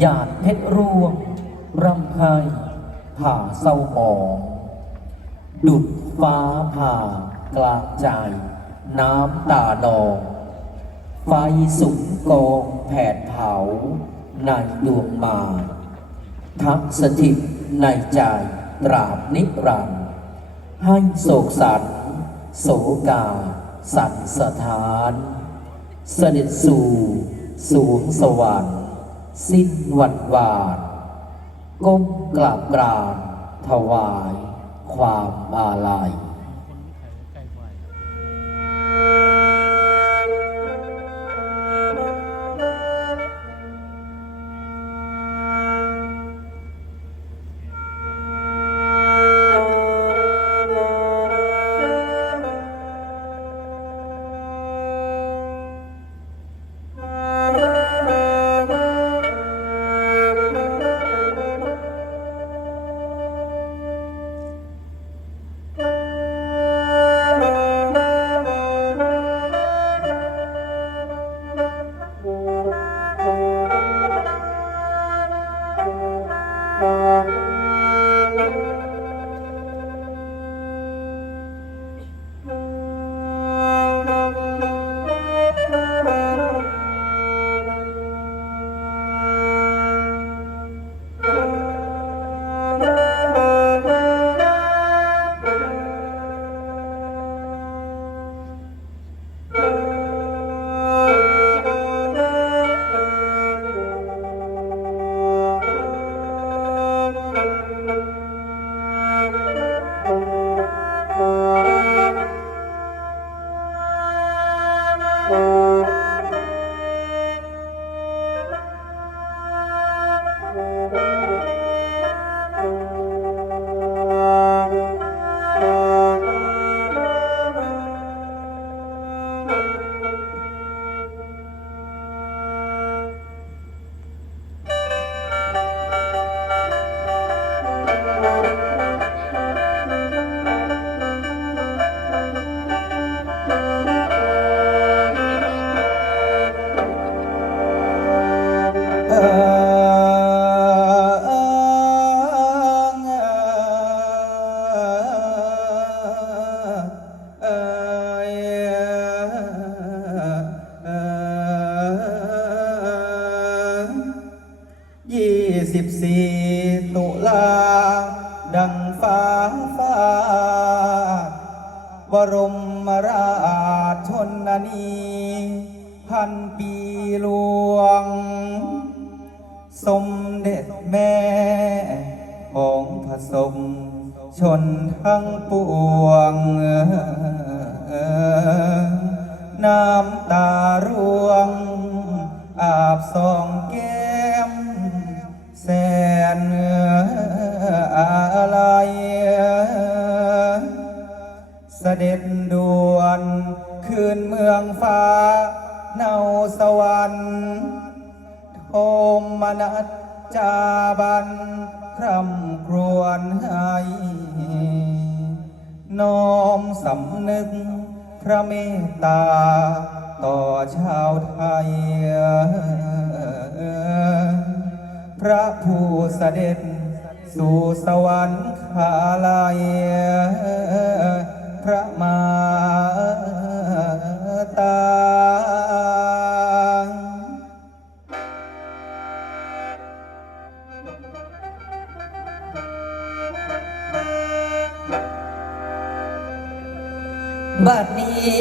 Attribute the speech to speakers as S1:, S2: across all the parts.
S1: หยาดเพชรร่วง รำไห้ผ่าเศร้าหมอง ดุดฟ้าผ่ากลางใจ น้ำตานอง ไฟสุมกองแผดเผา ในดวงมา ทักสถิตในใจตราบนิรันดร์ให้โศกสันโศกา สันสถาน เสด็จสู่สวงสวรรค์ สิ้นวันวานก้มกราบกรานถวายความอาลัย
S2: เยี่สิบสี่ตุลา ดังฟ้าฟ้า บรมราชชนนี พันปีหลวง สมเด็จแม่ ของผสมชนทั้งปวง น้ำตาร่วง อาบสอง แสนอะไรเสด็จด่วนคืนเมืองฟ้าเนาสวรรค์โอมมนัสจาบันคร่ำครวญให้น้อมสำนึกพระเมตตาต่อชาวไทย พระผู้เสด็จ สู่สวรรคาลัยพระมาตา
S3: บัดนี้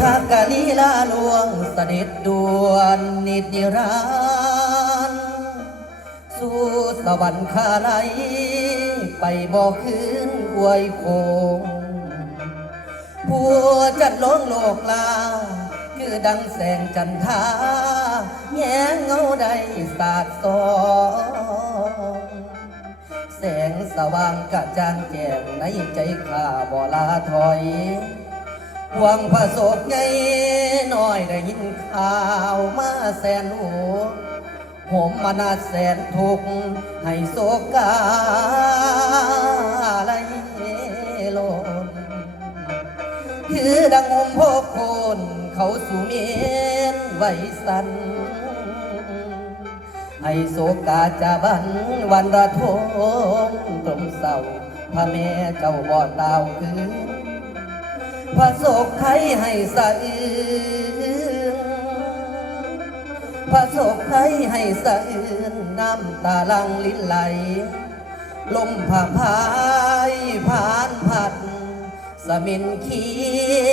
S3: ทักกะลีลาหลวงเสด็จด่วนนิติราน สู่สวรรค์าไลยไปบอกคืนอวยโคงผัวจัดล้องโลกลา คือดังแสงจันทาแย้งเงาใดสาดสองแสงสว่างกระจ่างแจ้งในใจข้าบ่ลาถอยหวังประสบไงน้อยได้ยินข่าวมาแสนหู ผมมานาแสนทุกข์ให้โศกาไหลลนคือดังอมพกคนเขาสูเมียนไว้สันให้โศกาจะบันวันระทงตรมเศร้าพระแม่เจ้าบ่อดาวคืนพระโศกไทยให้สะอื้น พระศกไทยให้สะอื้นน้ำตาลังลิ้นไหล ลมผ่าพายผ่านผัด สมินเคี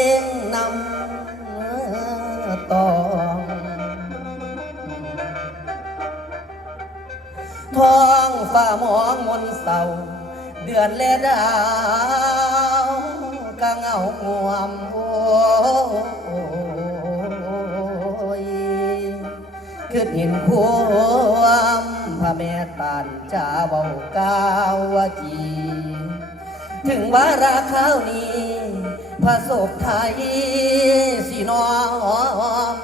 S3: ยงนำตองท้องฟ้ามองมนเศร้าเดือนและดาวก็เงางวมโอ คือเห็นความพระแม่ตานจาเบากาวาจี ถึงว่าราคราวนี้พระศกไทยสิน้อม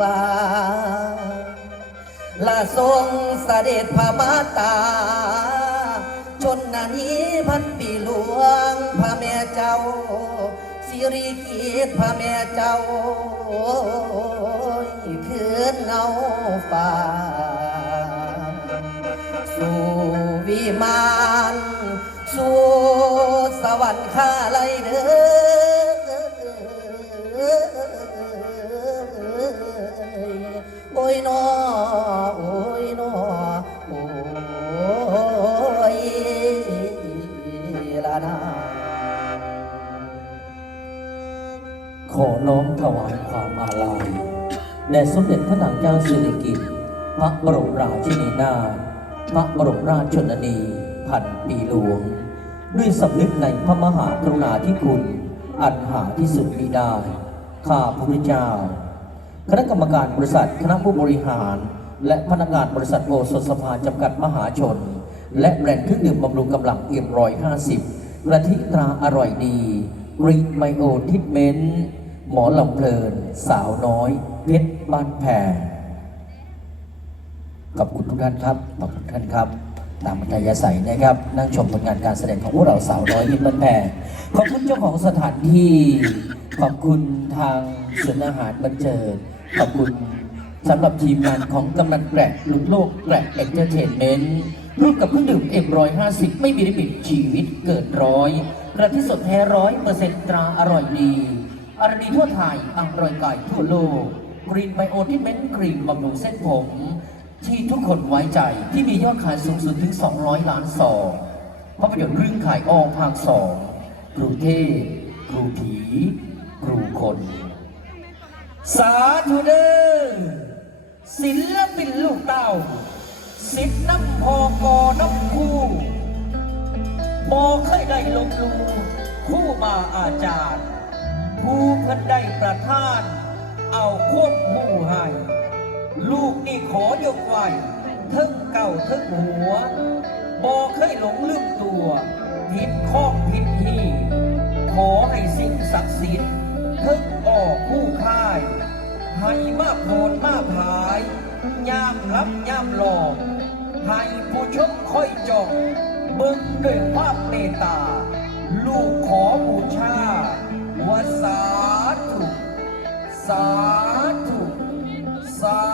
S3: ว่าละทรงเสด็จพระมาตา ชนนานีพันปีหลวงพระแม่เจ้าสิริกิตพระแม่เจ้า งาฟ้า สู่วิมานสู่สวรรค์ข้าไรเด้อโอ้ยนอโอ้ยนอโอ้ยละนา
S1: ขอน้อมถวายความอาลัย แด่สมเด็จพระนางเจ้าสิริกิติ์พระบรมราชินีนาถพระบรมราชชนนี พันปีหลวง ด้วยสำนึกในพระมหากรุณาธิคุณ อันหาที่สุดมิได้ ข้าพระพุทธเจ้า คณะกรรมการบริษัทคณะผู้บริหาร และพนักงานบริษัทโอสถสภาจำกัดมหาชน และแบรนด์เครื่องดื่มบำรุงกำลังเอ็มร้อยห้าสิบกระทิตราอร่อยดีรีไมโอทิทเมนต์ หมอลำเพลิน สาวน้อยเพชรบ้านแพงขอบคุณทุกท่านครับ ขอบคุณท่านครับ ตามอัธยาศัยนะครับ นั่งชมผลงานการแสดงของพวกเราสาวน้อยเพชรบ้านแพงขอบคุณเจ้าของสถานที่ ขอบคุณทางสวนอาหารบันเจิด ขอบคุณสำหรับทีมงานของกำนันแกรกลุกโลกแกรกเอนเตอร์เทนเมนต์ร่วมกับเครื่องดื่มเอ็มร้อยห้าสิบไม่มีลิมิตชีวิตเกิดร้อยกระที่สดแท้ร้อยเปอร์เซ็นต์ตราอร่อยดี อรดีทั่วไทยอร่อยกายทั่วโลกกรีนไบโอที่เมนต์ครีมบำรุงเส้นผม ที่ทุกคนไว้ใจที่มียอดขายสูงสุดถึง 200 ล้านซองภาพยนตร์เรื่องขายออกภาคสองครูเทพครูผีครูคน สาธุเด้อศิลปินลูกเต้าสิทธิ์น้ำพอกอน้ำคู่บอเคยได้ลงลูคู่มาอาจารย์ ผู้เพิ่นได้ประทาน เอาควบหมู่ให้ลูกนี่ขอยกไหวทึ่งเก่าทึ่งหัวบอเคยหลงลืมตัวผิดข้องผิดที่ ขอให้สิ่งศักดิ์สิทธิ์ทึ่งออกคู่ค่ายให้มาโผลมาผายยามรับยามหลอกให้ผู้ชมค่อยจองเบิ่งด้วยความเมตตา ลูกขอบูชา วัวสาธุ สาธุ สา